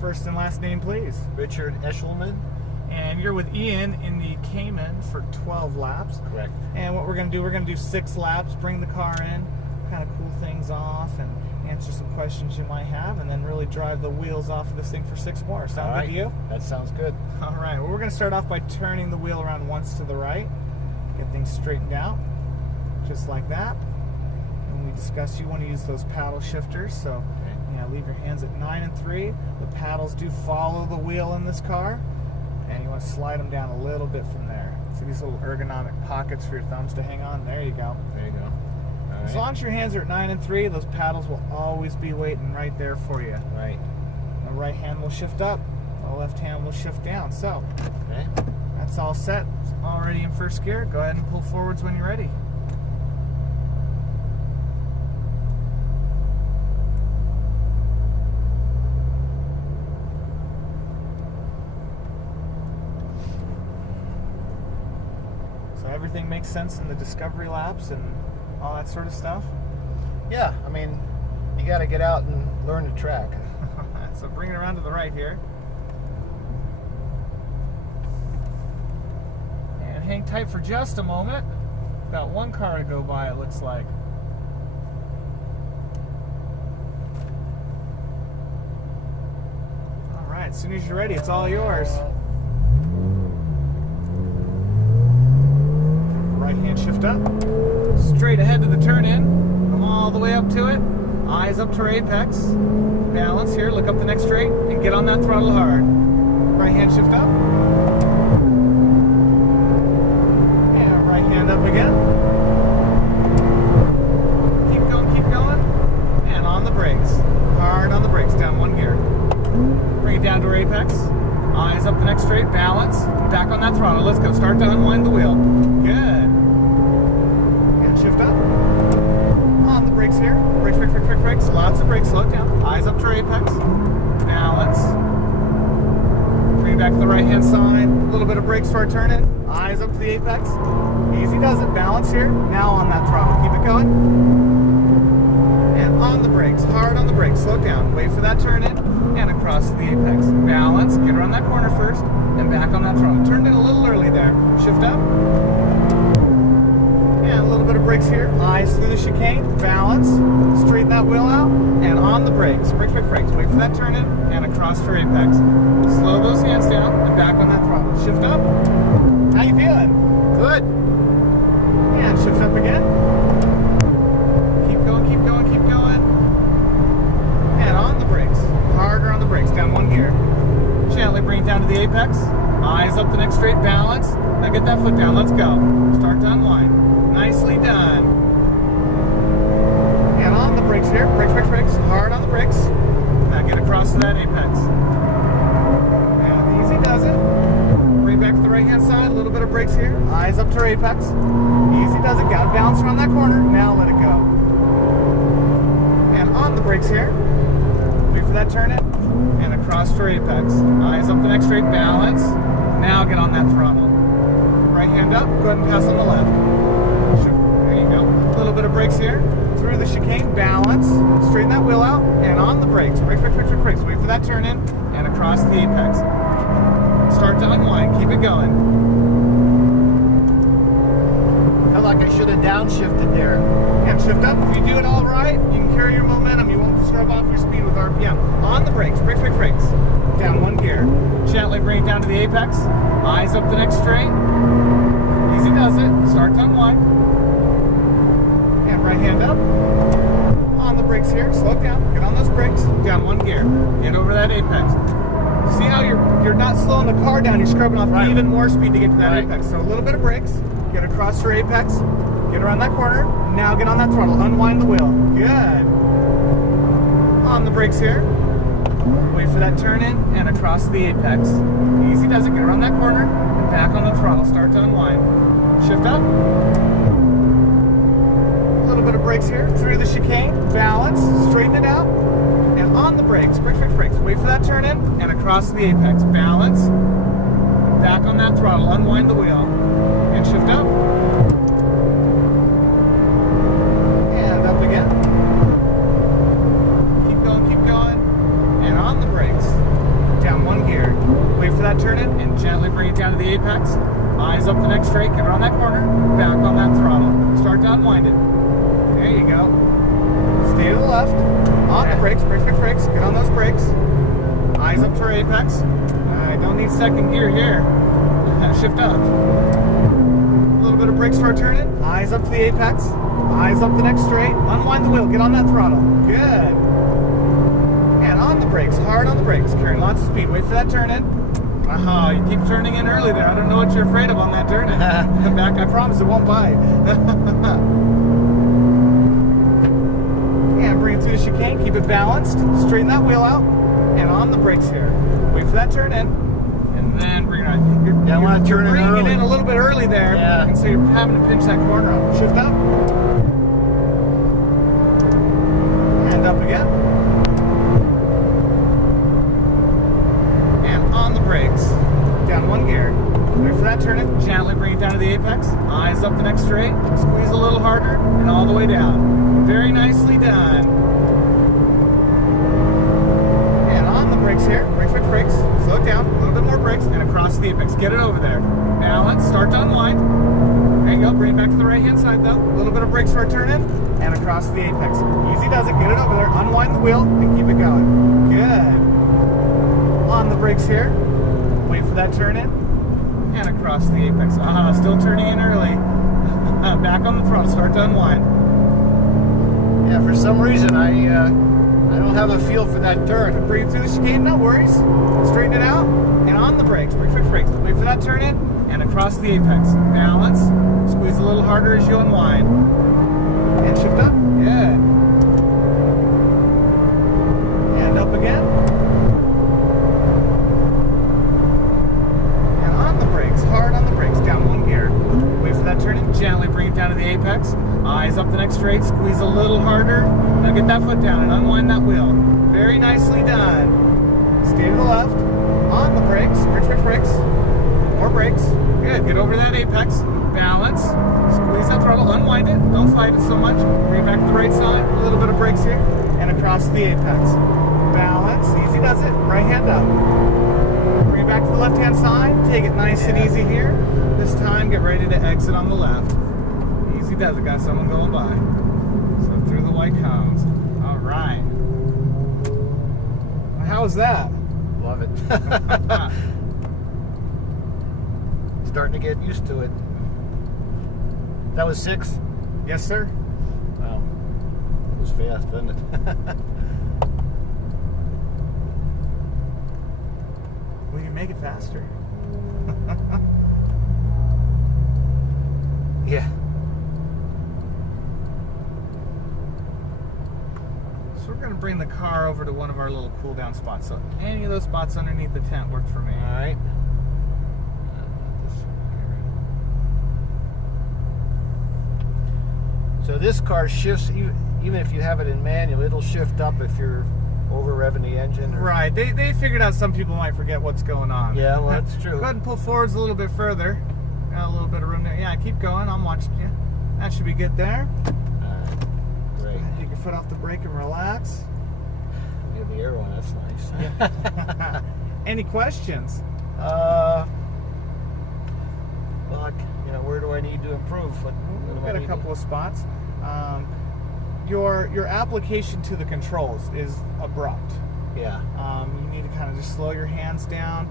First and last name, please. Richard Eshleman. And you're with Ian in the Cayman for 12 laps. Correct. And what we're going to do 6 laps, bring the car in, kind of cool things off, and answer some questions you might have, and then really drive the wheels off of this thing for 6 more. Sound good to you? That sounds good. All right. Well, we're going to start off by turning the wheel around once to the right. Get things straightened out, just like that. When we discussed, you want to use those paddle shifters, so leave your hands at 9 and 3. The paddles do follow the wheel in this car, and you want to slide them down a little bit from there. See these little ergonomic pockets for your thumbs to hang on? There you go. There you go. All right. As long as your hands are at 9 and 3, those paddles will always be waiting right there for you. Right. The right hand will shift up, the left hand will shift down. So, okay. That's all set. It's already in first gear. Go ahead and pull forwards when you're ready. Everything makes sense in the discovery laps and all that sort of stuff? Yeah, I mean, you got to get out and learn the track. So bring it around to the right here. And hang tight for just a moment. Got one car to go by, it looks like. All right, as soon as you're ready, it's all yours. Right hand shift up, straight ahead to the turn in, come all the way up to it, eyes up to our apex, balance here, look up the next straight, and get on that throttle hard. Right hand shift up, and right hand up again, keep going, and on the brakes, hard on the brakes, down 1 gear. Bring it down to our apex, eyes up the next straight, balance, back on that throttle, let's go, start to unwind the wheel. Good. And shift up. On the brakes here. Brakes. Lots of brakes. Slow it down. Eyes up to our apex. Balance. Bring it back to the right hand side. A little bit of brakes for our turn in. Eyes up to the apex. Easy does it. Balance here. Now on that throttle. Keep it going. And on the brakes. Hard on the brakes. Slow it down. Wait for that turn in. And across the apex. Balance. Get around that corner first. And back on that throttle. Turned in a little early there. Shift up. And a little bit of brakes here. Eyes through the chicane. Balance. Straighten that wheel out. And on the brakes. Brakes. Wait for that turn in. And across for apex. Slow those hands down. And back on that throttle. Shift up. How you feeling? Good. And shift up again. Keep going. And on the brakes. Harder on the brakes. Down 1 gear. Gently bring it down to the apex. Eyes up the next straight. Balance. Now get that foot down. Let's go. Start to unwind. Nicely done. And on the brakes here. Brakes. Hard on the brakes. Now get across to that apex. And easy does it. Bring back to the right hand side. A little bit of brakes here. Eyes up to our apex. Easy does it. Got to bounce around that corner. Now let it go. And on the brakes here. Wait for that turn in. And across for apex. Eyes up the next straight. Balance. Now get on that throttle. Right hand up. Go ahead and pass on the left. There you go. A little bit of brakes here. Through the chicane. Balance. Straighten that wheel out. And on the brakes. Brakes. Wait for that turn in. And across the apex. Start to unwind. Keep it going. I feel like I should have downshifted there. And shift up. If you do it all right, you can carry your momentum. You won't scrub off your speed with RPM. On the brakes. Brakes. Down 1 gear. Gently bring it down to the apex. Eyes up the next straight. Easy does it. Start to unwind. And right hand up. On the brakes here. Slow it down. Get on those brakes. Down 1 gear. Get over that apex. See how you're not slowing the car down. You're scrubbing off even more speed to get to that apex. So a little bit of brakes. Get across your apex. Get around that corner. Now get on that throttle. Unwind the wheel. Good. On the brakes here. Wait for that turn in and across the apex. Easy does it. Get around that corner and back on the throttle. Start to unwind. Shift up. A little bit of brakes here. Through the chicane. Balance. Straighten it out. And on the brakes. Brakes. Wait for that turn in and across the apex. Balance. Back on that throttle. Unwind the wheel. And shift up. And up again. Keep going. And on the brakes. for that turn in and gently bring it down to the apex. Eyes up the next straight, get around that corner, back on that throttle. Start to unwind it. There you go. Stay to the left. On the brakes, brakes, brakes, brakes. Get on those brakes. Eyes up to our apex. I don't need second gear here. Shift up. A little bit of brake start turn in. Eyes up to the apex. Eyes up the next straight. Unwind the wheel. Get on that throttle. Good. And on the brakes. Hard on the brakes. Carrying lots of speed. Wait for that turn in. Aha, you keep turning in early there. I don't know what you're afraid of on that turn in. Back, I promise it won't bite. And bring it through the chicane. Keep it balanced. Straighten that wheel out. And on the brakes here. Wait for that turn in. And then bring it on. I want to turn it early. Bringing it in a little bit early there. Yeah. And so you're having to pinch that corner up. Shift up. And up again. And on the brakes. Down one gear. Wait for that turn in. Gently bring it down to the apex. Eyes up the next straight. Squeeze a little harder. And all the way down. Very nicely done. Brakes here, brakes, brakes, brakes. Slow it down, a little bit more brakes, and across the apex. Get it over there. Balance, start to unwind. There you go, bring it back to the right hand side though. A little bit of brakes for a turn in, and across the apex. Easy does it, get it over there, unwind the wheel, and keep it going. Good. On the brakes here, wait for that turn in, and across the apex. Still turning in early. Back on the throttle, start to unwind. Yeah, for some reason I don't have a feel for that turn. Bring it through the chicane, no worries. Straighten it out, and on the brakes. Brakes, brakes, brakes. Wait for that turn in, and across the apex. Balance. Squeeze a little harder as you unwind. And shift up. Good. And up again. And on the brakes. Hard on the brakes. Down one gear. Wait for that turn in. Gently bring it down to the apex. Eyes up the next straight. Squeeze a little harder. Now get that foot down and unwind that wheel. Very nicely done. Stay to the left. On the brakes. Brakes, brakes, brakes. More brakes. Good. Get over that apex. Balance. Squeeze that throttle. Unwind it. Don't fight it so much. Bring it back to the right side. A little bit of brakes here. And across the apex. Balance. Easy does it. Right hand up. Bring it back to the left hand side. Take it nice and easy here. This time, get ready to exit on the left. Easy does it. Got someone going by. So through the white cones. All right. How was that? Love it. Starting to get used to it. That was 6? Yes, sir. Wow. It was fast, wasn't it? We can make it faster. Yeah. So we're going to bring the car over to one of our little cool down spots. So any of those spots underneath the tent worked for me. All right. So this car shifts, even if you have it in manual, it'll shift up if you're over revving the engine. Right. They figured out some people might forget what's going on. Yeah, well, that's true. Go ahead and pull forwards a little bit further. Got a little bit of room there. Yeah, keep going. I'm watching you. That should be good there. All right. Great. Take your foot off the brake and relax. Get the air on. That's nice. Yeah. Any questions? Well, where do I need to improve? We've got a couple of spots. Your application to the controls is abrupt. Yeah. You need to kind of just slow your hands down.